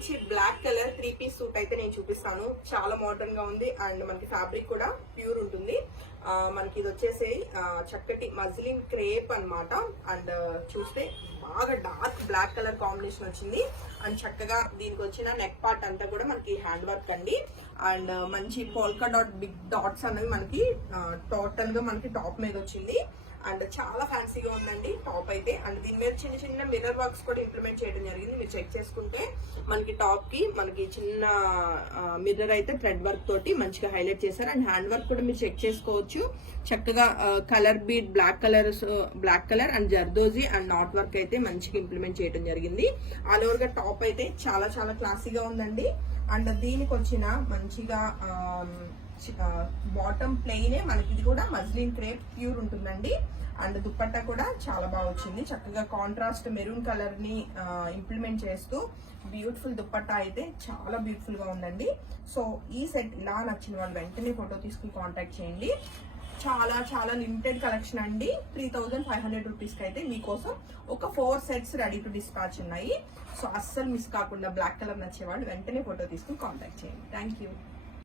మంచి black colour 3-piece suit అయితే నేను చూపిస్తాను. చాలా మోడర్న్ గా ఉంది అండ్ మనకి ఫ్యాబ్రిక్ కూడా ప్యూర్ ఉంటుంది. మనకి ఇది వచ్చేసి చక్కటి మజ్లిన్ క్రేప్ అన్నమాట. అండ్ చూస్తే బాగా డార్క్ బ్లాక్ కలర్ కాంబినేషన్ వచ్చింది. అండ్ చక్కగా దీనికి వచ్చిన నెక్ పార్ట్ అంతా కూడా మనకి హ్యాండ్ వర్క్ అండి. అండ్ మంచి పోల్కా డాట్ బిగ్ డాట్స్ అనేవి మనకి టోటల్ గా మనకి టాప్ మీద వచ్చింది. అండ్ చాలా ఫ్యాన్సీగా ఉందండి టాప్ అయితే. అండ్ దీని మీద చిన్న చిన్న మిర్రర్ వర్క్స్ కూడా ఇంప్లిమెంట్ చేయడం జరిగింది. మీరు చెక్ చేసుకుంటే మనకి టాప్ కి మనకి చిన్న మిర్రర్ అయితే థ్రెడ్ వర్క్ తోటి మంచిగా హైలైట్ చేశారు. అండ్ హ్యాండ్ వర్క్ కూడా మీరు చెక్ చేసుకోవచ్చు. చక్కగా colour bead black colour and zardozi and knot work అయితే మంచిగా ఇంప్లిమెంట్ చేయడం జరిగింది. ఆల్ ఓవర్ గా టాప్ అయితే చాలా చాలా క్లాసీగా ఉందండి. అండ్ దీనికి వచ్చిన మంచిగా బాటమ్ ప్లెయిన్ మనకి ఇది కూడా మజ్లిన్ క్రేప్ ప్యూర్ ఉంటుందండి. అండ్ దుపట్టా కూడా చాలా బాగా వచ్చింది. చక్కగా కాంట్రాస్ట్ మెరూన్ కలర్ ని ఇంప్లిమెంట్ చేస్తూ బ్యూటిఫుల్ దుపట్టా అయితే చాలా బ్యూటిఫుల్ గా ఉందండి. సో ఈ సెట్ ఇలా నచ్చిన వాళ్ళు వెంటనే ఫోటో తీసుకుని కాంటాక్ట్ చేయండి. చాలా చాలా లిమిటెడ్ కలెక్షన్ అండి. 3500 రూపీస్ కి అయితే మీకోసం ఒక 4 సెట్స్ రెడీ టు డిస్పాచ్ ఉన్నాయి. సో అస్సలు మిస్ కాకుండా బ్లాక్ కలర్ నచ్చే వాళ్ళు వెంటనే ఫోటో తీసుకుని కాంటాక్ట్ చేయండి. Thank you.